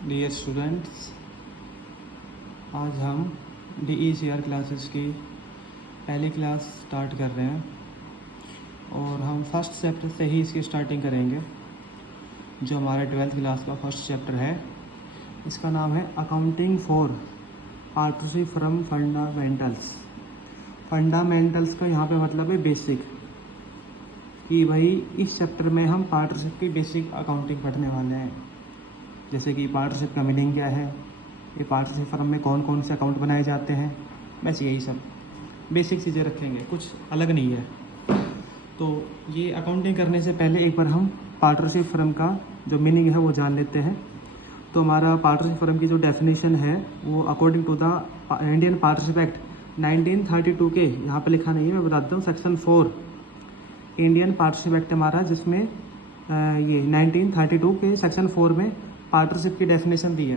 Dear students, आज हम DECR classes की पहली क्लास स्टार्ट कर रहे हैं और हम फर्स्ट चैप्टर से ही इसकी स्टार्टिंग करेंगे। जो हमारा 12th क्लास का फर्स्ट चैप्टर है, इसका नाम है accounting for partnership from fundamentals. Fundamentals का यहाँ पे मतलब है बेसिक, कि भाई इस चैप्टर में हम पार्टनरशिप की बेसिक अकाउंटिंग पढ़ने वाले हैं। जैसे कि पार्टनरशिप का मीनिंग क्या है, ये पार्टनरशिप फर्म में कौन कौन से अकाउंट बनाए जाते हैं, बस यही सब बेसिक चीज़ें रखेंगे, कुछ अलग नहीं है। तो ये अकाउंटिंग करने से पहले एक बार हम पार्टनरशिप फर्म का जो मीनिंग है वो जान लेते हैं। तो हमारा पार्टनरशिप फर्म की जो डेफिनेशन है वो according to the Indian partnership act 1932 के, यहाँ पर लिखा नहीं है, मैं बता देता हूँ, सेक्शन 4 इंडियन पार्टनरशिप एक्ट हमारा, जिसमें ये 1932 के सेक्शन 4 में पार्टनरशिप की डेफिनेशन दी है।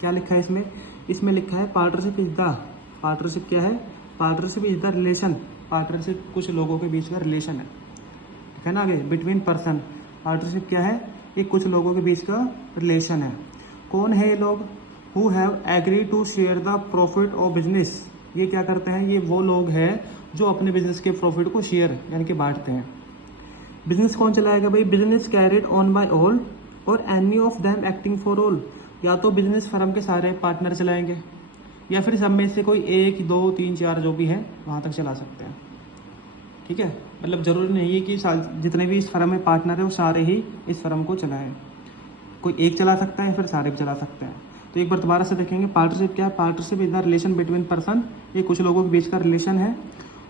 क्या लिखा है इसमें? इसमें लिखा है पार्टनरशिप क्या है? Partnership is the relation. Partnership कुछ लोगों के बीच का रिलेशन है, ठीक है ना। आगे बिटवीन पर्सन, पार्टनरशिप क्या है? ये कुछ लोगों के बीच का रिलेशन है। कौन है ये लोग? Who have agree to share the profit of business. ये क्या करते हैं? ये वो लोग हैं जो अपने बिजनेस के प्रॉफिट को शेयर यानी कि बांटते हैं। बिजनेस कौन चलाएगा भाई? Business carried on by all or any of them acting for all. या तो बिजनेस फर्म के सारे पार्टनर चलाएंगे या फिर सब में से कोई 1, 2, 3, 4 जो भी है वहाँ तक चला सकते हैं, ठीक है। मतलब ज़रूरी नहीं है कि जितने भी इस फर्म में पार्टनर है वो सारे ही इस फर्म को चलाएं। कोई एक चला सकता है, फिर सारे भी चला सकते हैं। तो एक बार दोबारा से देखेंगे, पार्टनरशिप क्या है? Partnership is the relation between person. ये कुछ लोगों के बीच का रिलेशन है।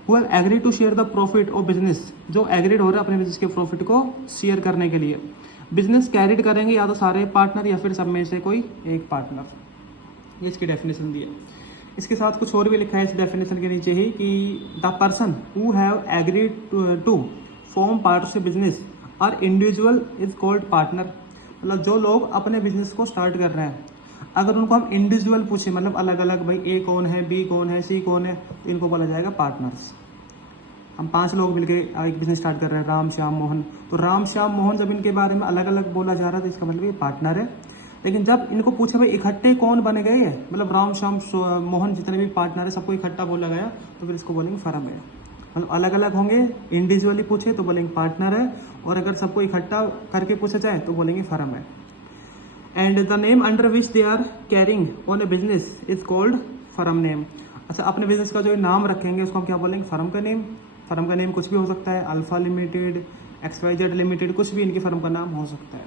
Who have agree to share the profit of business, जो एग्रीड हो रहा है अपने बिजनेस के प्रॉफिट को शेयर करने के लिए। बिजनेस कैरिड करेंगे या तो सारे पार्टनर या फिर सब में से कोई एक पार्टनर। ये इसकी डेफिनेशन दी है। इसके साथ कुछ और भी लिखा है इस डेफिनेशन के नीचे ही कि the person who have agreed to form partnership business और इंडिविजुअल इज कॉल्ड पार्टनर। मतलब जो लोग अपने बिजनेस को स्टार्ट कर रहे हैं, अगर उनको हम इंडिविजुअल पूछे, मतलब अलग अलग, भाई ए कौन है, बी कौन है, सी कौन है, तो इनको बोला जाएगा पार्टनर्स। हम 5 लोग मिलके एक बिजनेस स्टार्ट कर रहे हैं, राम श्याम मोहन। तो राम श्याम मोहन जब इनके बारे में अलग अलग बोला जा रहा है तो इसका मतलब ये पार्टनर है। लेकिन जब इनको पूछे भाई इकट्ठे कौन बने गए हैं, मतलब राम श्याम मोहन जितने भी पार्टनर है सबको इकट्ठा बोला गया, तो फिर इसको बोलेंगे फर्म है। मतलब अलग अलग होंगे, इंडिविजुअली पूछे तो बोलेंगे पार्टनर है, और अगर सबको इकट्ठा करके पूछा जाए तो बोलेंगे फर्म है। And the name under which they are carrying on a business is called firm name. अच्छा, अपने बिजनेस का जो नाम रखेंगे उसको हम क्या बोलेंगे? फर्म का नेम। फर्म का नेम कुछ भी हो सकता है, अल्फा लिमिटेड, XYZ लिमिटेड, कुछ भी इनकी फर्म का नाम हो सकता है।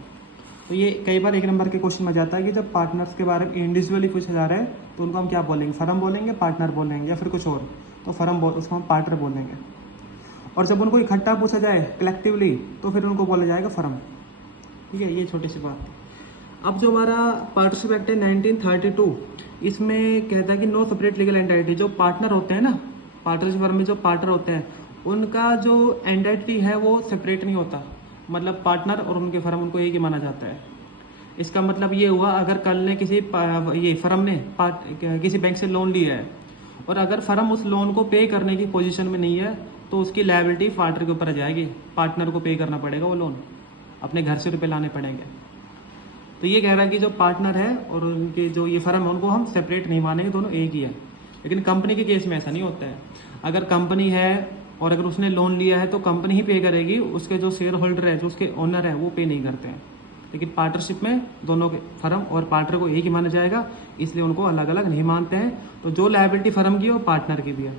तो ये कई बार 1 नंबर के क्वेश्चन में जाता है कि जब पार्टनर्स के बारे में इंडिविजुअली पूछा जा रहा है तो उनको हम क्या बोलेंगे? फर्म बोलेंगे, पार्टनर बोलेंगे, या फिर कुछ और, तो उसको हम पार्टनर बोलेंगे। और जब उनको इकट्ठा पूछा जाए कलेक्टिवली तो फिर उनको बोला जाएगा फर्म, ठीक है। ये छोटी सी बात है। अब जो हमारा पार्टनरशिप एक्ट है 1932, इसमें कहता है कि नो सेपरेट लीगल एंटिटी। जो पार्टनर होते हैं ना, पार्टनरशिप फर्म में जो पार्टनर होते हैं, उनका जो एंटिटी है वो सेपरेट नहीं होता। मतलब पार्टनर और उनके फर्म, उनको एक ही माना जाता है। इसका मतलब ये हुआ, अगर कल ने ये फर्म ने किसी बैंक से लोन लिया है और अगर फर्म उस लोन को पे करने की पोजीशन में नहीं है तो उसकी लायबिलिटी पार्टनर के ऊपर आ जाएगी। पार्टनर को पे करना पड़ेगा वो लोन, अपने घर से रुपये लाने पड़ेंगे। तो ये कह रहा है कि जो पार्टनर है और उनके जो ये फर्म है उनको हम सेपरेट नहीं मानेंगे, दोनों एक ही है। लेकिन कंपनी के केस में ऐसा नहीं होता है। अगर कंपनी है और अगर उसने लोन लिया है तो कंपनी ही पे करेगी, उसके जो शेयर होल्डर है, जो उसके ओनर है, वो पे नहीं करते हैं। लेकिन पार्टनरशिप में दोनों के फर्म और पार्टनर को एक ही माना जाएगा, इसलिए उनको अलग अलग नहीं मानते हैं। तो जो लायबिलिटी फर्म की है वो पार्टनर की भी है।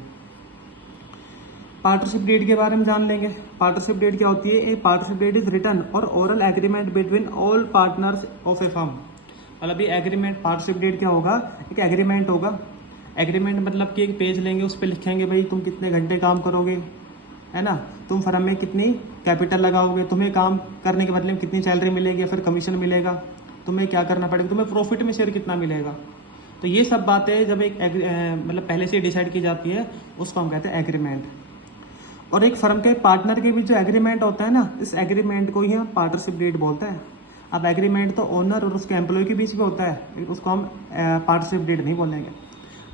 पार्टनरशिप डीड के बारे में जान लेंगे। पार्टनरशिप डीड क्या होती है? A partnership deed is written or oral agreement between all partners of a firm. मतलब ये एग्रीमेंट, पार्टनरशिप डीड क्या होगा? एक एग्रीमेंट होगा। एग्रीमेंट मतलब कि एक पेज लेंगे, उस पर लिखेंगे भाई तुम कितने घंटे काम करोगे, है ना, तुम फर्म में कितनी कैपिटल लगाओगे, तुम्हें काम करने के बदले में कितनी सैलरी मिलेगी या फिर कमीशन मिलेगा, तुम्हें क्या करना पड़ेगा, तुम्हें प्रॉफिट में शेयर कितना मिलेगा। तो ये सब बातें जब एक मतलब पहले से डिसाइड की जाती है, उसको हम कहते हैं एग्रीमेंट। और एक फर्म के पार्टनर के बीच जो एग्रीमेंट होता है ना, इस एग्रीमेंट को ही हम पार्टनरशिप डीड बोलते हैं। अब एग्रीमेंट तो ओनर और उसके एम्प्लॉय के बीच में होता है, उसको हम पार्टनरशिप डीड नहीं बोलेंगे।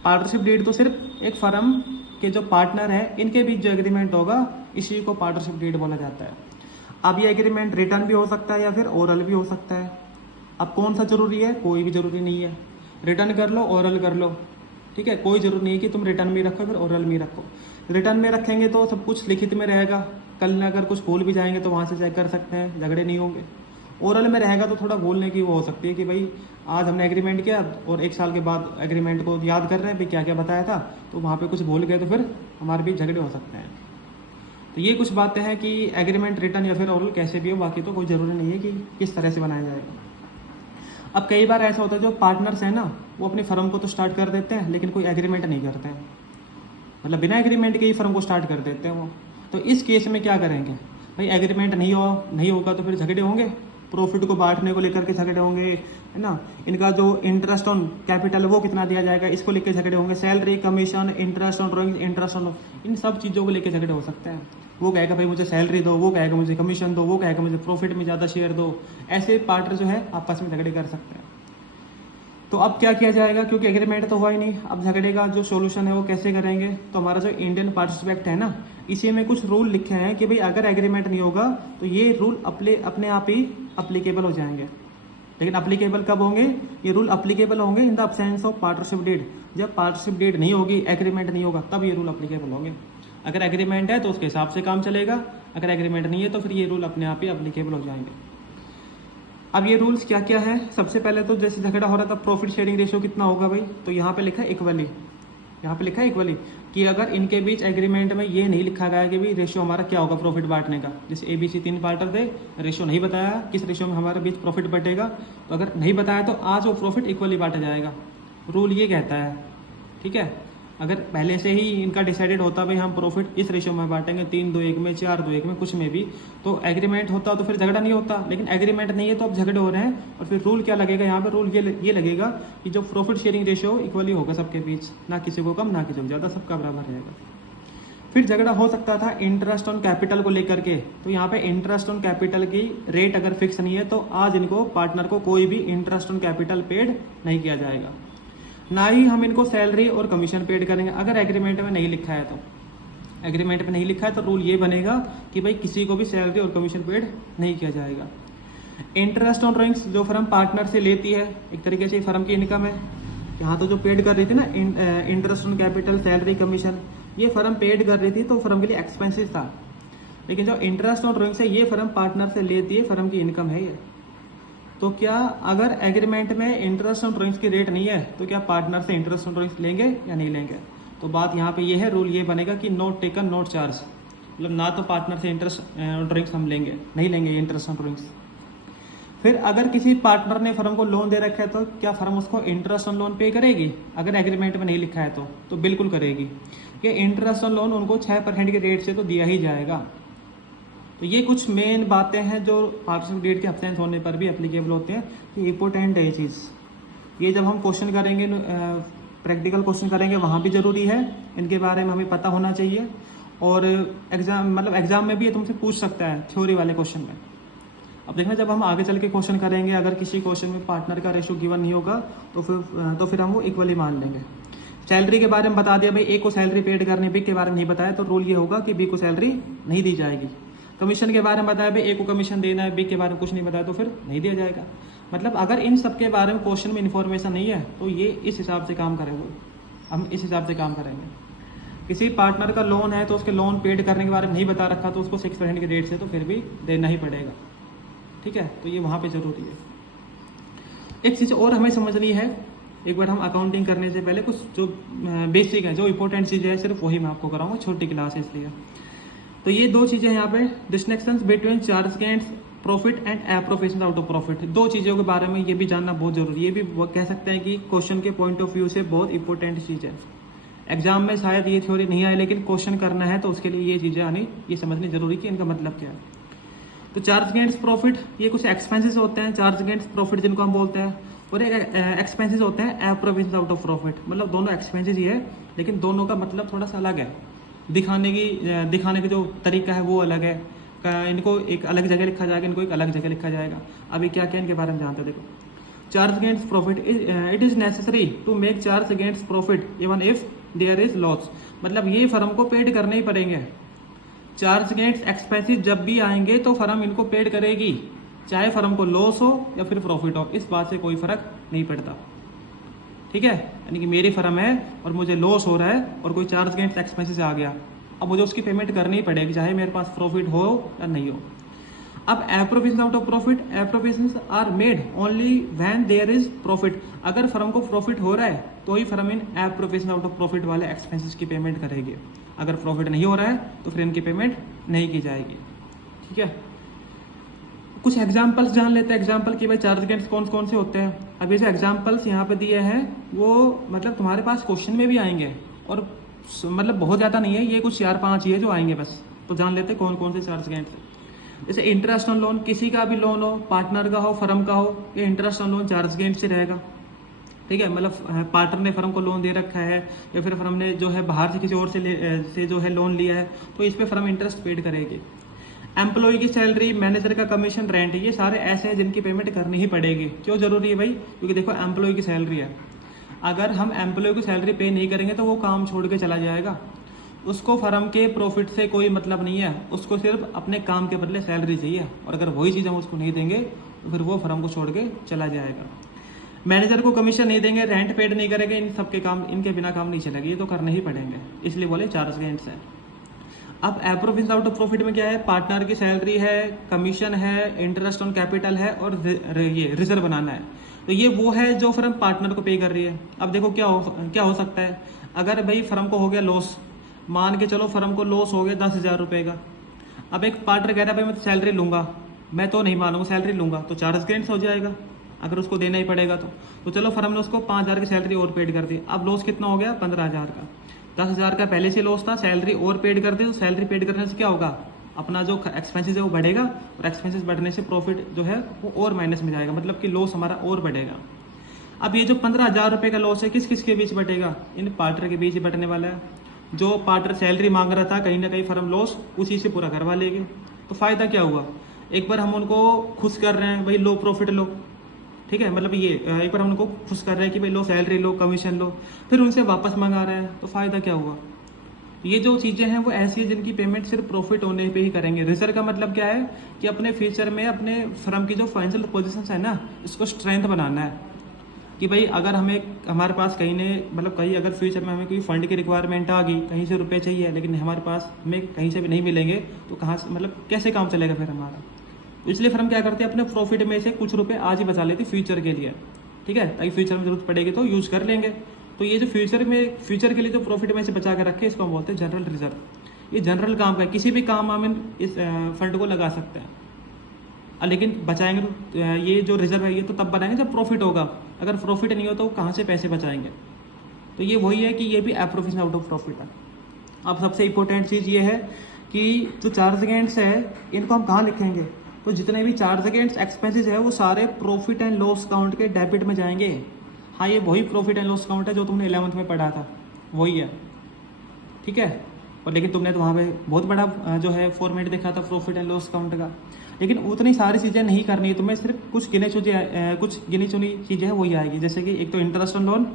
पार्टनरशिप डीड तो सिर्फ एक फर्म के जो पार्टनर है इनके बीच जो एग्रीमेंट होगा, इसी को पार्टनरशिप डीड बोला जाता है। अब ये एग्रीमेंट रिटर्न भी हो सकता है या फिर ओरल भी हो सकता है। अब कौन सा ज़रूरी है? कोई भी ज़रूरी नहीं है। रिटर्न कर लो, ओरल कर लो, ठीक है, कोई ज़रूरी नहीं है कि तुम रिटर्न में रखो फिर ओरल में रखो। रिटर्न में रखेंगे तो सब कुछ लिखित में रहेगा, कल में अगर कुछ भूल भी जाएंगे तो वहाँ से चेक कर सकते हैं, झगड़े नहीं होंगे। ओरल में रहेगा तो थोड़ा भूलने की वो हो सकती है कि भाई आज हमने एग्रीमेंट किया और 1 साल के बाद एग्रीमेंट को याद कर रहे हैं भाई क्या क्या बताया था, तो वहाँ पे कुछ भूल गए तो फिर हमारे भी झगड़े हो सकते हैं। तो ये कुछ बातें हैं कि एग्रीमेंट रिटर्न या फिर ओरल कैसे भी हो, बाकी तो कोई ज़रूरी नहीं है कि किस तरह से बनाया जाएगा। अब कई बार ऐसा होता है जो पार्टनर्स हैं ना, वो अपनी फर्म को तो स्टार्ट कर देते हैं लेकिन कोई एग्रीमेंट नहीं करते हैं, मतलब बिना एग्रीमेंट के ही फर्म को स्टार्ट कर देते हैं वो। तो इस केस में क्या करेंगे भाई? एग्रीमेंट नहीं होगा तो फिर झगड़े होंगे, प्रॉफिट को बांटने को लेकर के झगड़े होंगे, है ना। इनका जो इंटरेस्ट ऑन कैपिटल वो कितना दिया जाएगा इसको लेकर झगड़े होंगे, salary, commission, interest on drawing, interest on, इन सब चीज़ों को लेकर झगड़े हो सकते हैं। वो कहेगा भाई मुझे सैलरी दो, वो कहेगा मुझे कमीशन दो, वो कहेगा मुझे प्रॉफिट में ज़्यादा शेयर दो। ऐसे पार्टनर जो है आपस में झगड़े कर सकते हैं। तो अब क्या किया जाएगा? क्योंकि एग्रीमेंट तो हुआ ही नहीं, अब झगड़े का जो सोल्यूशन है वो कैसे करेंगे? तो हमारा जो इंडियन पार्टिसिपेट एक्ट है ना, इसी में कुछ रूल लिखे हैं कि भाई अगर एग्रीमेंट नहीं होगा तो ये रूल अपने आप ही अप्लीकेबल हो जाएंगे। लेकिन अप्लीकेबल कब होंगे? ये रूल अप्लीकेबल होंगे in the absence of partnership deed. जब पार्टनरशिप डीड नहीं होगी, एग्रीमेंट नहीं होगा, तब ये रूल अप्लीकेबल होंगे। अगर एग्रीमेंट है तो उसके हिसाब से काम चलेगा, अगर एग्रीमेंट नहीं है तो फिर ये रूल अपने आप ही अप्लीकेबल हो जाएंगे। अब ये रूल्स क्या क्या है? सबसे पहले तो जैसे झगड़ा हो रहा था प्रॉफिट शेयरिंग रेशियो कितना होगा भाई, तो यहाँ पे लिखा है इक्वली, यहाँ पे लिखा है इक्वली, कि अगर इनके बीच एग्रीमेंट में ये नहीं लिखा गया कि भाई रेशियो हमारा क्या होगा प्रॉफिट बांटने का। जैसे ABC 3 पार्टनर थे, रेशियो नहीं बताया किस रेशियो में हमारे बीच प्रॉफिट बटेगा, तो अगर नहीं बताया तो आज वो प्रॉफिट इक्वली बांटा जाएगा। रूल ये कहता है, ठीक है। अगर पहले से ही इनका डिसाइडेड होता भाई हम प्रॉफिट इस रेशियो में बांटेंगे, 3-2-1 में, 4-2-1 में, कुछ में भी, तो एग्रीमेंट होता तो फिर झगड़ा नहीं होता। लेकिन एग्रीमेंट नहीं है तो अब झगड़े हो रहे हैं। और फिर रूल क्या लगेगा यहाँ पे? रूल ये लगेगा कि जो प्रॉफिट शेयरिंग रेशियो इक्वली होगा सबके बीच, ना किसी को कम ना किसी को ज़्यादा, सबका बराबर रहेगा। फिर झगड़ा हो सकता था इंटरेस्ट ऑन कैपिटल को लेकर के, तो यहाँ पे इंटरेस्ट ऑन कैपिटल की रेट अगर फिक्स नहीं है तो आज इनको पार्टनर को कोई भी इंटरेस्ट ऑन कैपिटल पेड नहीं किया जाएगा, ना ही हम इनको सैलरी और कमीशन पेड करेंगे अगर एग्रीमेंट में नहीं लिखा है तो। एग्रीमेंट में नहीं लिखा है तो रूल ये बनेगा कि भाई किसी को भी सैलरी और कमीशन पेड नहीं किया जाएगा। इंटरेस्ट ऑन ड्रॉइंग्स जो फर्म पार्टनर से लेती है, एक तरीके से फर्म की इनकम है। यहाँ तो जो पेड कर रही थी ना interest on capital, salary, commission, ये फर्म पेड कर रही थी तो फर्म के लिए एक्सपेंसिस था। लेकिन जो इंटरेस्ट ऑन ड्रॉइंग्स है ये फर्म पार्टनर से लेती है, फर्म की इनकम है ये। तो क्या अगर एग्रीमेंट में इंटरेस्ट ऑन ड्रॉइंग्स की रेट नहीं है तो क्या पार्टनर से इंटरेस्ट ऑन ड्रॉइंग्स लेंगे या नहीं लेंगे? तो बात यहाँ पे ये है, रूल ये बनेगा कि नोट टेकन नोट चार्ज, मतलब ना तो पार्टनर से इंटरेस्ट ड्रॉइंग्स हम लेंगे, नहीं लेंगे इंटरेस्ट ऑन ड्रॉइंग्स। फिर अगर किसी पार्टनर ने फर्म को लोन दे रखा है तो क्या फर्म उसको इंटरेस्ट ऑन लोन पे करेगी? अगर एग्रीमेंट में नहीं लिखा है तो बिल्कुल करेगी। कि इंटरेस्ट ऑन लोन उनको 6% के रेट से तो दिया ही जाएगा। तो ये कुछ मेन बातें हैं जो पार्टनरशिप डीड के अब्सेंस होने पर भी एप्लीकेबल होते हैं। कि इंपॉर्टेंट है ये चीज़, ये जब हम क्वेश्चन करेंगे, प्रैक्टिकल क्वेश्चन करेंगे, वहाँ भी ज़रूरी है, इनके बारे में हमें पता होना चाहिए। और एग्जाम में भी ये तुमसे पूछ सकता है थ्योरी वाले क्वेश्चन में। अब देखना जब हम आगे चल के क्वेश्चन करेंगे, अगर किसी क्वेश्चन में पार्टनर का रेशियो गिवन नहीं होगा तो फिर हम वो इक्वली मान लेंगे। सैलरी के बारे में बता दिया भाई, ए को सैलरी पेड करनी, बी के बारे में नहीं बताया तो रूल ये होगा कि बी को सैलरी नहीं दी जाएगी। कमीशन के बारे में बताया भाई, ए को कमीशन देना है, बी के बारे में कुछ नहीं बताया तो फिर नहीं दिया जाएगा। मतलब अगर इन सब के बारे में क्वेश्चन में इन्फॉर्मेशन नहीं है तो ये इस हिसाब से काम करेंगे, हम इस हिसाब से काम करेंगे। किसी पार्टनर का लोन है तो उसके लोन पेड करने के बारे में नहीं बता रखा तो उसको 6% के रेट से तो फिर भी देना ही पड़ेगा, ठीक है। तो ये वहाँ पे ज़रूरी है। एक चीज़ और हमें समझनी है, एक बार हम अकाउंटिंग करने से पहले कुछ जो बेसिक है, जो इंपॉर्टेंट चीज़ें हैं, सिर्फ वही मैं आपको कराऊंगा, छोटी क्लास है इसलिए। तो ये दो चीज़ें यहाँ पे, distinctions between charge against profit and appropriation out of profit, दो चीज़ों के बारे में ये भी जानना बहुत जरूरी है। ये भी कह सकते हैं कि क्वेश्चन के पॉइंट ऑफ व्यू से बहुत इंपॉर्टेंट चीज़ है। एग्जाम में शायद ये थ्योरी नहीं आए, लेकिन क्वेश्चन करना है तो उसके लिए ये चीज़ें आनी, ये समझनी जरूरी कि इनका मतलब क्या है। तो चार्ज अगेंस्ट प्रॉफिट, ये कुछ एक्सपेंसेस होते हैं, चार्ज अगेंस्ट प्रॉफिट जिनको हम बोलते हैं, और एक्सपेंसेस होते हैं एप्रोप्रिएशन आउट ऑफ प्रॉफिट। मतलब दोनों एक्सपेंसेस ही है, लेकिन दोनों का मतलब थोड़ा सा अलग है, दिखाने की जो तरीका है वो अलग है। इनको एक अलग जगह लिखा जाएगा, इनको एक अलग जगह लिखा जाएगा। अभी क्या क्या इनके बारे में जानते हैं, देखो। Charge against profit, it is necessary to make charge against profit even if there is loss, मतलब ये फर्म को पेड करने ही पड़ेंगे। चार्ज अगेंस्ट एक्सपेंसेस जब भी आएंगे तो फर्म इनको पेड करेगी, चाहे फर्म को लॉस हो या फिर प्रॉफिट हो, इस बात से कोई फर्क नहीं पड़ता। ठीक है, यानी कि मेरी फर्म है और मुझे लॉस हो रहा है और कोई चार्ज अगेंस्ट एक्सपेंसेस आ गया, अब मुझे उसकी पेमेंट करनी ही पड़ेगी चाहे मेरे पास प्रॉफिट हो या नहीं हो। अब appropriation out of profit, appropriation are made only when there is profit. अगर फर्म को प्रॉफिट हो रहा है तो ही फर्म इन एप्रोविजन आउट ऑफ प्रॉफिट वाले एक्सपेंसेस की पेमेंट करेगी। अगर प्रॉफिट नहीं हो रहा है तो फिर इनकी पेमेंट नहीं की जाएगी। ठीक है, कुछ एग्जाम्पल्स जान लेते हैं एग्जाम्पल कि भाई चार्ज अगेंस्ट कौन कौन से होते हैं। अब ये जो एग्जाम्पल्स यहाँ पे दिए हैं वो मतलब तुम्हारे पास क्वेश्चन में भी आएंगे और मतलब बहुत ज़्यादा नहीं है, ये कुछ 4-5 ही है जो आएंगे बस। तो जान लेते हैं कौन कौन से चार्ज अगेंस्ट है। जैसे इंटरेस्ट ऑन लोन, किसी का भी लोन हो, पार्टनर का हो, फर्म का हो, ये interest on loan charge against से रहेगा। ठीक है, मतलब पार्टनर ने फर्म को लोन दे रखा है या फिर फर्म ने जो है बाहर से किसी और से जो है लोन लिया है तो इस पर फर्म इंटरेस्ट पेड करेगी। एम्प्लॉय की सैलरी, मैनेजर का कमीशन, रेंट, ये सारे ऐसे हैं जिनकी पेमेंट करनी ही पड़ेगी। क्यों जरूरी है भाई? क्योंकि देखो एम्प्लॉय की सैलरी है, अगर हम एम्प्लॉय की सैलरी पे नहीं करेंगे तो वो काम छोड़ के चला जाएगा। उसको फर्म के प्रॉफिट से कोई मतलब नहीं है, उसको सिर्फ अपने काम के बदले सैलरी चाहिए और अगर वही चीज़ हम उसको नहीं देंगे तो फिर वो फर्म को छोड़ के चला जाएगा। मैनेजर को कमीशन नहीं देंगे, रेंट पेड नहीं करेंगे, इन सबके काम, इनके बिना काम नहीं चलेगा, ये तो करने ही पड़ेंगे, इसलिए बोले चार्ज अगेंस्ट है। अब एप्रोविजन आउट ऑफ प्रॉफिट में क्या है? पार्टनर की सैलरी है, कमीशन है, इंटरेस्ट ऑन कैपिटल है और ये रिजर्व बनाना है। तो ये वो है जो फर्म पार्टनर को पे कर रही है। अब देखो क्या हो सकता है, अगर भाई फर्म को हो गया लॉस, मान के चलो फर्म को लॉस हो गया 10,000 रुपये का। अब एक पार्टनर कह रहा है भाई मैं तो सैलरी लूंगा, मैं तो नहीं मानूंगा, सैलरी लूंगा, तो चार्ज अगेंस्ट हो जाएगा अगर उसको देना ही पड़ेगा तो चलो फर्म ने उसको 5,000 की सैलरी और पेड कर दी। अब लॉस कितना हो गया? 15,000 का। 10,000 का पहले से लॉस था, सैलरी और पेड कर दी, तो सैलरी पेड करने से क्या होगा? अपना जो एक्सपेंसेस है वो बढ़ेगा और एक्सपेंसेस बढ़ने से प्रॉफिट जो है वो और माइनस में जाएगा, मतलब कि लॉस हमारा और बढ़ेगा। अब ये जो 15,000 रुपये का लॉस है किस किस के बीच बटेगा? इन पार्टनर के बीच ही बटने वाला है। जो पार्टनर सैलरी मांग रहा था, कहीं ना कहीं फर्म लॉस उसी से पूरा करवा लेगी। तो फायदा क्या हुआ? एक बार हम उनको खुश कर रहे हैं भाई लो प्रॉफिट लो, ठीक है, मतलब ये एक बार हम उनको खुश कर रहे हैं कि भाई लो सैलरी लो, कमीशन लो, फिर उनसे वापस मंगा रहे हैं, तो फायदा क्या हुआ? ये जो चीज़ें हैं वो ऐसी है जिनकी पेमेंट सिर्फ प्रॉफिट होने पे ही करेंगे। रिजर्व का मतलब क्या है कि अपने फ्यूचर में अपने फर्म की जो फाइनेंशियल पोजीशन है ना, इसको स्ट्रेंथ बनाना है कि भाई अगर हमारे पास कहीं ने मतलब कहीं अगर फ्यूचर में हमें कोई फंड की रिक्वायरमेंट आ गई, कहीं से रुपए चाहिए लेकिन हमारे पास हमें कहीं से भी नहीं मिलेंगे, तो कहाँ से मतलब कैसे काम चलेगा फिर हमारा? तो इसलिए फर्म क्या करती है, अपने प्रॉफिट में से कुछ रुपए आज ही बचा लेती फ्यूचर के लिए, ठीक है, ताकि फ्यूचर में जरूरत पड़ेगी तो यूज़ कर लेंगे। तो ये जो फ्यूचर के लिए जो प्रॉफिट में से बचा के रखे इसको हम बोलते हैं जनरल रिजर्व। ये जनरल काम का है, किसी भी काम हम इस फंड को लगा सकते हैं। लेकिन बचाएंगे तो ये जो रिजर्व है ये तो तब बनाएंगे जब प्रॉफिट होगा, अगर प्रॉफिट नहीं हो तो कहाँ से पैसे बचाएंगे? तो ये वही है कि ये भी एप्रोविजन आउट ऑफ प्रॉफिट है। अब सबसे इंपॉर्टेंट चीज़ ये है कि जो चार्ज अगेंस्ट है इनको हम कहाँ लिखेंगे? तो जितने भी चार्ज अगेंस्ट एक्सपेंसेस है वो सारे प्रॉफिट एंड लॉस काउंट के डेबिट में जाएंगे। हाँ, ये वही प्रॉफिट एंड लॉस काउंट है जो तुमने 11th में पढ़ा था, वही है, ठीक है। और लेकिन तुमने तो वहाँ पे बहुत बड़ा जो है फॉर्मेट देखा था प्रॉफिट एंड लॉस काउंट का, लेकिन उतनी सारी चीज़ें नहीं करनी है तुम्हें, सिर्फ कुछ गिनी चुनी चीज़ें हैं वही आएगी। जैसे कि एक तो इंटरेस्ट ऑन लोन,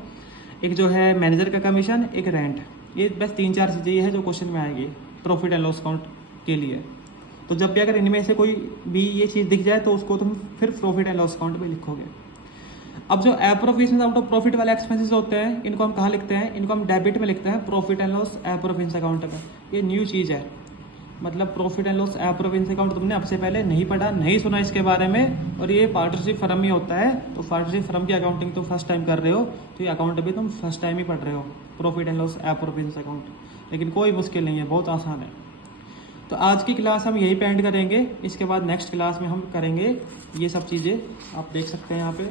एक जो है मैनेजर का कमीशन, एक रेंट, ये बस 3-4 चीज़ें ये है जो क्वेश्चन में आएगी प्रॉफिट एंड लॉस काउंट के लिए। तो जब भी अगर इनमें से कोई भी ये चीज़ दिख जाए तो उसको तुम फिर प्रॉफिट एंड लॉस काउंट में लिखोगे। अब जो एप्रोविजन आउट ऑफ प्रॉफिट वाले एक्सपेंसेस होते हैं इनको हम कहाँ लिखते हैं? इनको हम डेबिट में लिखते हैं, प्रॉफिट एंड लॉस एप्रोविजन अकाउंट में। ये न्यू चीज़ है, मतलब प्रॉफिट एंड लॉस एप्रोविजन अकाउंट तुमने अब से पहले नहीं पढ़ा, नहीं सुना इसके बारे में, और ये पार्टनरशिप फर्म में होता है। तो पार्टनरशिप फर्म की अकाउंटिंग तो फर्स्ट टाइम कर रहे हो, तो ये अकाउंट भी तुम फर्स्ट टाइम ही पढ़ रहे हो, प्रॉफिट एंड लॉस एप्रोविजन अकाउंट। लेकिन कोई मुश्किल नहीं है, बहुत आसान है। तो आज की क्लास हम यही पे एंड करेंगे, इसके बाद नेक्स्ट क्लास में हम करेंगे ये सब चीज़ें। आप देख सकते हैं यहाँ पे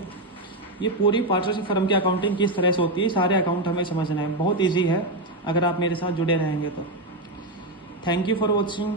ये पूरी पार्टनरशिप फर्म की अकाउंटिंग किस तरह से होती है, सारे अकाउंट हमें समझना है, बहुत ईजी है अगर आप मेरे साथ जुड़े रहेंगे तो। Thank you for watching.